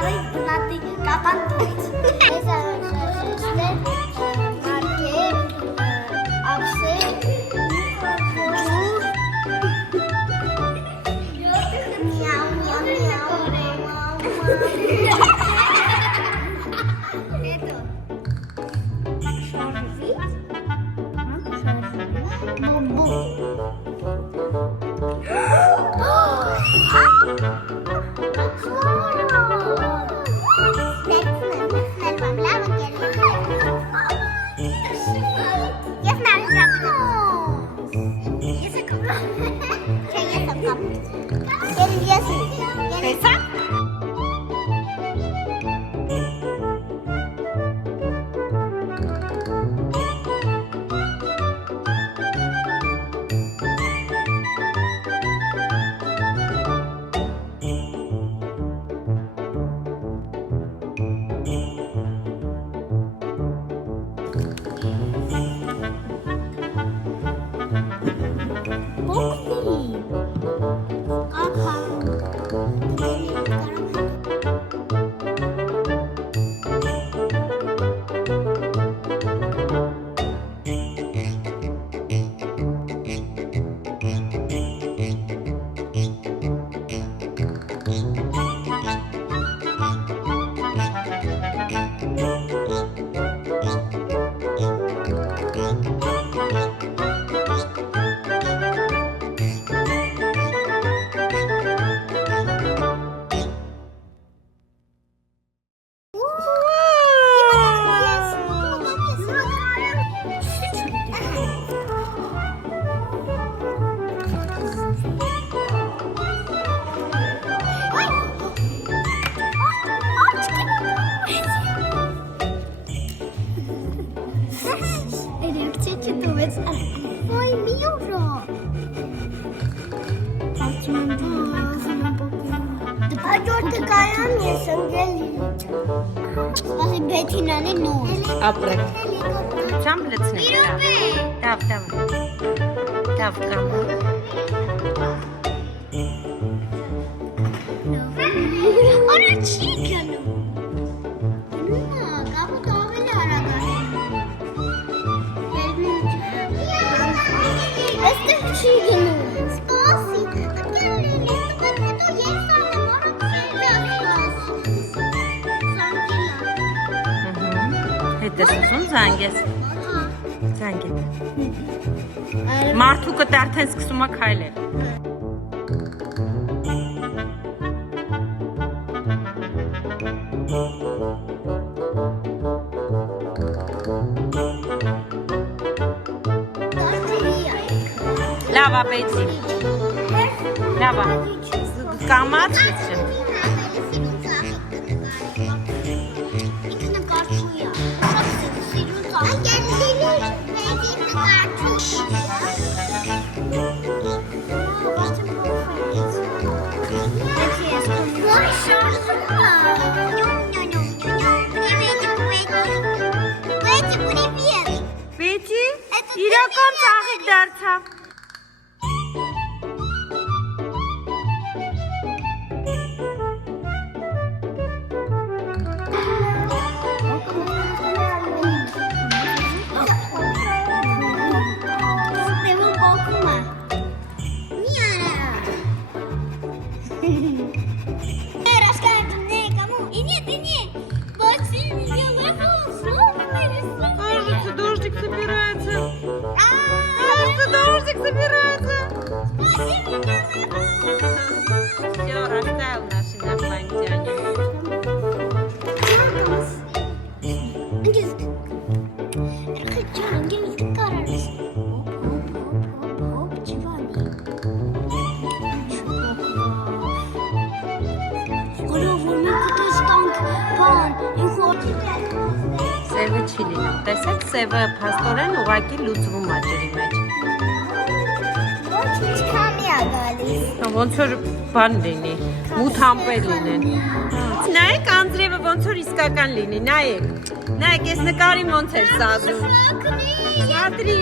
Արի բնատի կապան դուրս։ Ես արաշաշներ մարգեր ափսեր ջուր միաու միաու Հետո Ой, Мира! Հաջորդը կայամ ես ընգելիտ։ Ասի բեթինանի նոր։ Ապրեք։ Չամ լցնեք դա։ Դավ, դավ։ Դավ կամ։ Արա չի գնում։ Կապը ավելի արագ է։ Այստեղ չի գնում։ Սպասի, Հետ ես ուզում զանգես։ Զանգեք։ Մարդուկը արդեն սկսում է քայլել։ Լավ է, բեցի։ Լավ է։ Կամաց լցրեմ։ Բեցի, իրական ծաղիկ դարձավ։ Кажется, дождик собирается. Кажется, дождик собирается. Все, растаял наш инопланетянин. Սևը չի լինում, տեսեք սևը փաստորեն ուղակի լուծվում է ջրի մեջ։ Ոնց որ բան լինի, մութ ամպեր լինեն։ Նայեք անձրևը ոնց որ իսկական լինի, նայեք, ես նկարի ոնց էր սազում։ Смотри։